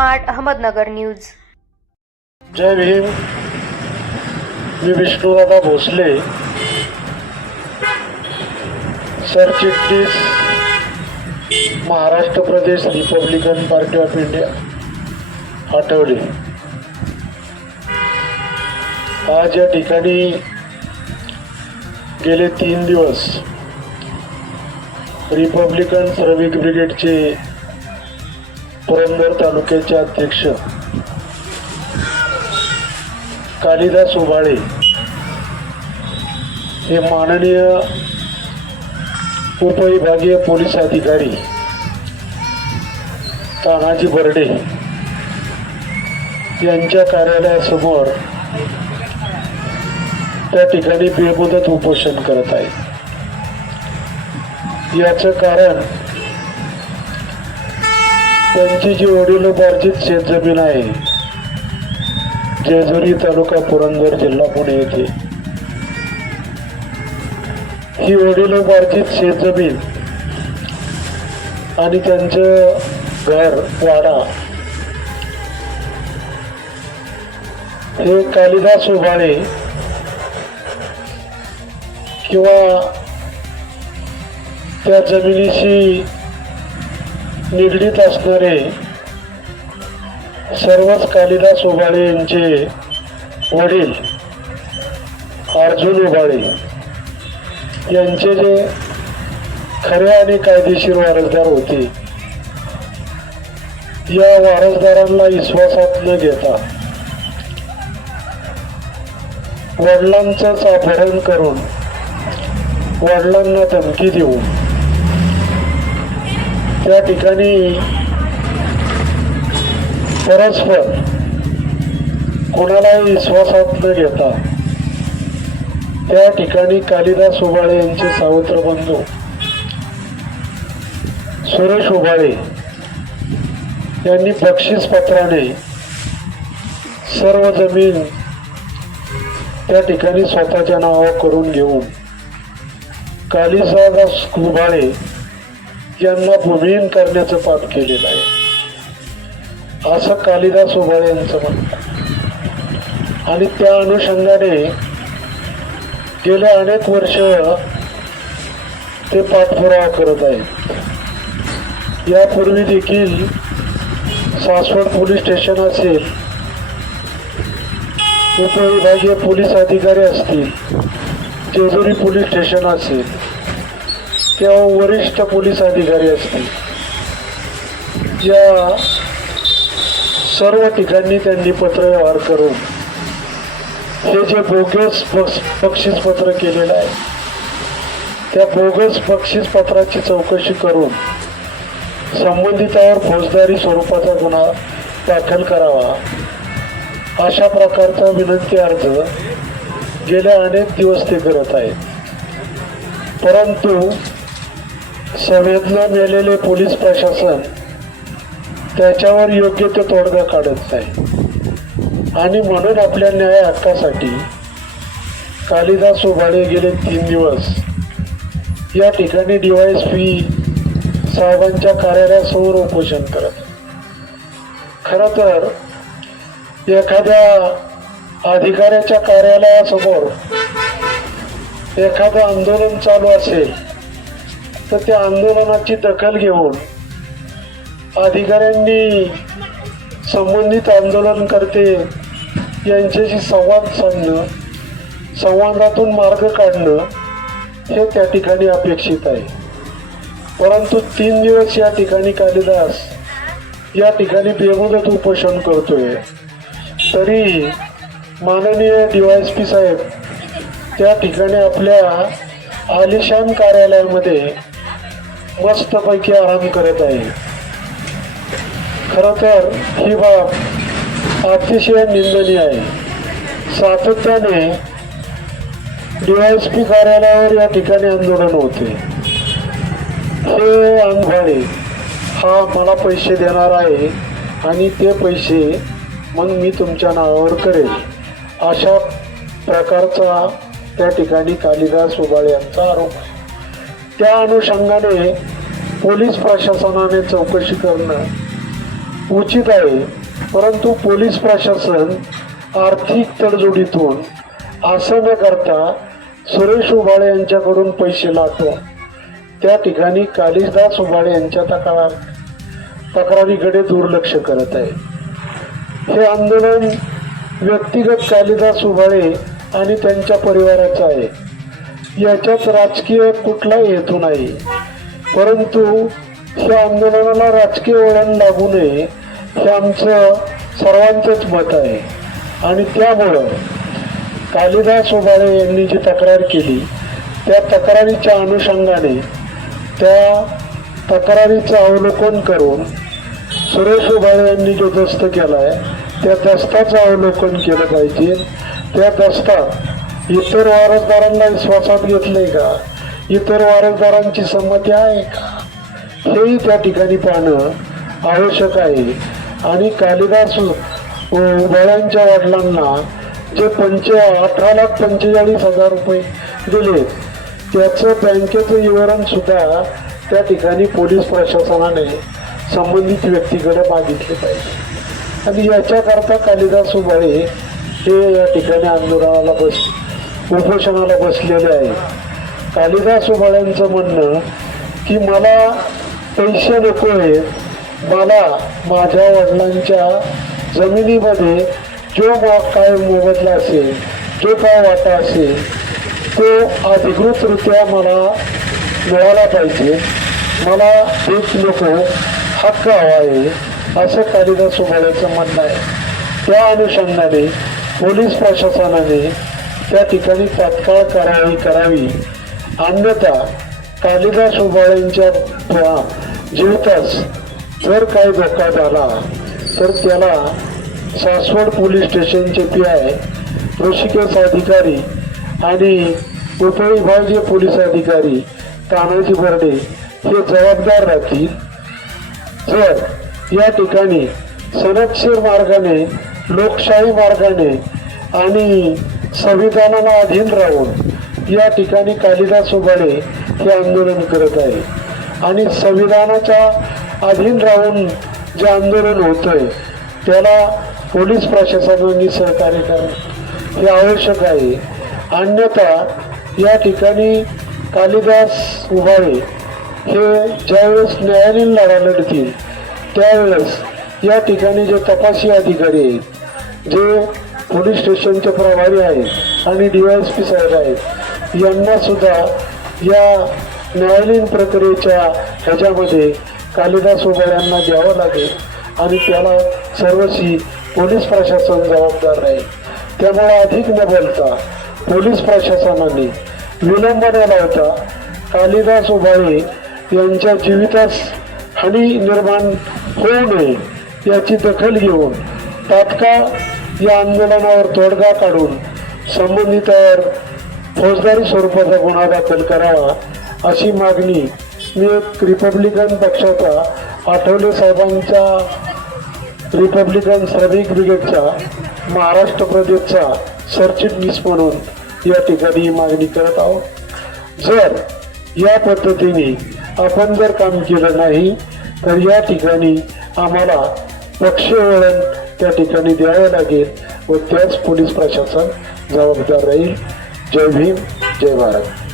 Smart Ahmednagar news. जय भीम. मी विष्णुदादा भोसले. सरचिटणीस महाराष्ट्र प्रदेश republican party of India Athawale. आज या ठिकाणी गेले तीन दिवस रिपब्लिकन श्रमिक ब्रिगेडचे पुरंदर तालुक्याचे अध्यक्ष कालिदास उभाळे हे माननीय उपविभागीय पोलीस अधिकारी तानाजी बर्डे यांच्या कार्यालयासमोर त्या ठिकाणी बेमुदत उपोषण करत आहे याचं कारण त्यांची जी वडिलोपार्जित शेतजमीन आहे जेजुरी तालुका पुरंदर जिल्हा पुणे येथे. ही वडिलोपार्जित शेतजमीन आणि त्यांचं घर वाडा हे कालिदास उभाळे किंवा त्या जमिनीशी निगडीत असणारे सर्वच कालिदास उबाळे यांचे वडील अर्जुन उबाळे यांचे जे खरे आणि कायदेशीर वारसदार होते या वारसदारांना विश्वासात न घेता वडिलांचंच अपहरण करून वडिलांना धमकी देऊन त्या ठिकाणी परस्पर कोणालाही विश्वासात न घेता त्या ठिकाणी कालिदास उबाळे यांचे सावत्र बंधू सुरेश उबाळे यांनी बक्षीस पत्राने सर्व जमीन त्या ठिकाणी स्वतःच्या नावावर करून घेऊन कालिदास उबाळे यांना भूमिहीन करण्याचं पाप केलेलं आहे. असं कालिदास उबाळे यांचं म्हणणं आणि त्या अनुषंगाने गेले अनेक वर्ष ते पाठपुरावा करत आहेत. यापूर्वी देखील सासवड पोलीस स्टेशन असेल उपविभागीय पोलीस अधिकारी असतील जेजुरी पोलीस स्टेशन असेल किंवा वरिष्ठ पोलीस अधिकारी असतील या सर्व ठिकाणी त्यांनी पत्रव्यवहार करून हे जे बोगस बक्ष बक्षीसपत्र केलेलं आहे त्या बोगस बक्षीसपत्राची चौकशी करून संबंधितावर फौजदारी स्वरूपाचा गुन्हा दाखल करावा अशा प्रकारचा विनंती अर्ज गेल्या अनेक दिवस ते करत आहेत. परंतु संवेदना नेलेले पोलीस प्रशासन त्याच्यावर योग्य ते तोडगा काढत नाही. आणि म्हणून आपल्या न्याय हक्कासाठी कालिदास उभाळे गेले तीन दिवस. या ठिकाणी डीवायस पी साहेबांच्या कार्यालयासमोर उपोषण करत. खरं तर एखाद्या अधिकाऱ्याच्या कार्यालयासमोर एखादं आंदोलन चालू असेल तर त्या आंदोलनाची दखल घेऊन अधिकाऱ्यांनी संबंधित आंदोलनकर्ते यांच्याशी संवाद साधणं संवादातून मार्ग काढणं हे त्या ठिकाणी अपेक्षित आहे. परंतु तीन दिवस या ठिकाणी कालिदास या ठिकाणी बेमुदत उपोषण करतोय. तरी माननीय डीवायएसपी साहेब त्या ठिकाणी आपल्या आलिशान कार्यालयामध्ये मस्तपैकी आराम करत आहे. खरं तर ही बाब अतिशय निंदनीय आहे. सातत्याने डीवायएसपी कार्यालयावर या ठिकाणी आंदोलन होते. हे अंगभाडे हा मला पैसे देणार आहे आणि ते पैसे मग मी तुमच्या नावावर करेल. अशा प्रकारचा त्या ठिकाणी कालिदास उबाळे यांचा आरोप आहे त्या अनुषंगाने पोलीस प्रशासनाने चौकशी करणं उचित आहे. परंतु पोलीस प्रशासन आर्थिक तडजोडीतून असं न करता सुरेश उबाळे यांच्याकडून पैसे लागतो त्या ठिकाणी कालिदास उबाळे यांच्या तक्रार तक्रारीकडे दुर्लक्ष करत आहे. हे आंदोलन व्यक्तिगत कालिदास उबाळे आणि त्यांच्या परिवाराचं आहे. याच्यात राजकीय कुठलाही हेतू नाही. परंतु या आंदोलनाला राजकीय वळण लागू नये हे आमचं सर्वांचंच मत आहे. आणि त्यामुळं कालिदास उबाळे यांनी जी तक्रार केली त्या तक्रारीच्या अनुषंगाने त्या तक्रारीचं अवलोकन करून सुरेश उबाळे यांनी जो दस्त केला आहे त्या दस्ताचं अवलोकन केलं पाहिजे. त्या दस्तात इतर वारसदारांना विश्वासात घेतलंय का? इतर वारसदारांची संमती आहे का? हेही त्या ठिकाणी पाहणं आवश्यक आहे. आणि कालिदास बाळांच्या वडिलांना जे पंच अठरा लाख पंचेचाळीस हजार रुपये दिले त्याचं बँकेचं विवरण सुद्धा त्या ठिकाणी पोलीस प्रशासनाने संबंधित व्यक्तीकडे मागितले पाहिजे. आणि याच्याकरता कालिदास उबाळे हे या ठिकाणी आंदोलनाला बस उपोषणाला बसलेले आहे. कालिदास उबाळ्यांचं म्हणणं की मला पैसे नको आहेत मला माझ्या वडिलांच्या जमिनीमध्ये जो काय मोबदला असेल जो काय वाटा असेल तो अधिकृतरित्या मला मिळाला पाहिजे. मला एक नको हक्क हवा आहे असं कालिदास उभाळ्याचं म्हणणं आहे. त्या अनुषंगाने पोलीस प्रशासनाने त्या ठिकाणी तात्काळ कारवाई करावी. अन्यथा कालिदास उबाळ्यांच्या जीवितास जर काही धोका झाला तर त्याला सासवड पोलीस स्टेशनचे पी आय ऋषिकेश अधिकारी आणि उपविभागीय पोलीस अधिकारी तानाजी बर्डे हे जबाबदार राहतील. जर या ठिकाणी सनक्षीर मार्गाने लोकशाही मार्गाने आणि संविधानाला अधीन राहून या ठिकाणी कालिदास उभाडे हे आंदोलन करत आहे. आणि संविधानाच्या अधीन राहून जे आंदोलन होतंय त्याला पोलीस प्रशासनाने सहकार्य करणं हे आवश्यक आहे. अन्यथा या ठिकाणी कालिदास उभाळे हे ज्यावेळेस न्यायालयीन लढा लढतील त्यावेळेस या ठिकाणी जे तपासी अधिकारी आहेत जे पोलीस स्टेशनचे प्रभारी आहेत आणि डी वाय एस पी साहेब आहेत. यांना सुद्धा या न्यायालयीन प्रक्रियेच्या ह्याच्यामध्ये कालिदास यांना द्यावं लागेल आणि त्याला सर्वशी पोलीस प्रशासन जबाबदार राहील. त्यामुळे अधिक न बोलता पोलीस प्रशासनाने विलंब न लावता कालिदास उभाळे यांच्या जीवितास हानी निर्माण होऊ नये याची दखल घेऊन तात्काळ या आंदोलनावर तोडगा काढून संबंधितावर फौजदारी स्वरूपाचा गुन्हा दाखल करावा अशी मागणी मी एक रिपब्लिकन पक्षाचा आठवले साहेबांच्या रिपब्लिकन श्रमिक ब्रिगेडचा महाराष्ट्र प्रदेशचा सरचिटणीस म्हणून या ठिकाणी ही मागणी करत आहोत. जर या पद्धतीने आपण जर काम केलं नाही तर या ठिकाणी आम्हाला पक्ष वळण त्या ठिकाणी द्यावं लागेल व त्याच पोलीस प्रशासन जबाबदार राहील. जय भीम जय भारत.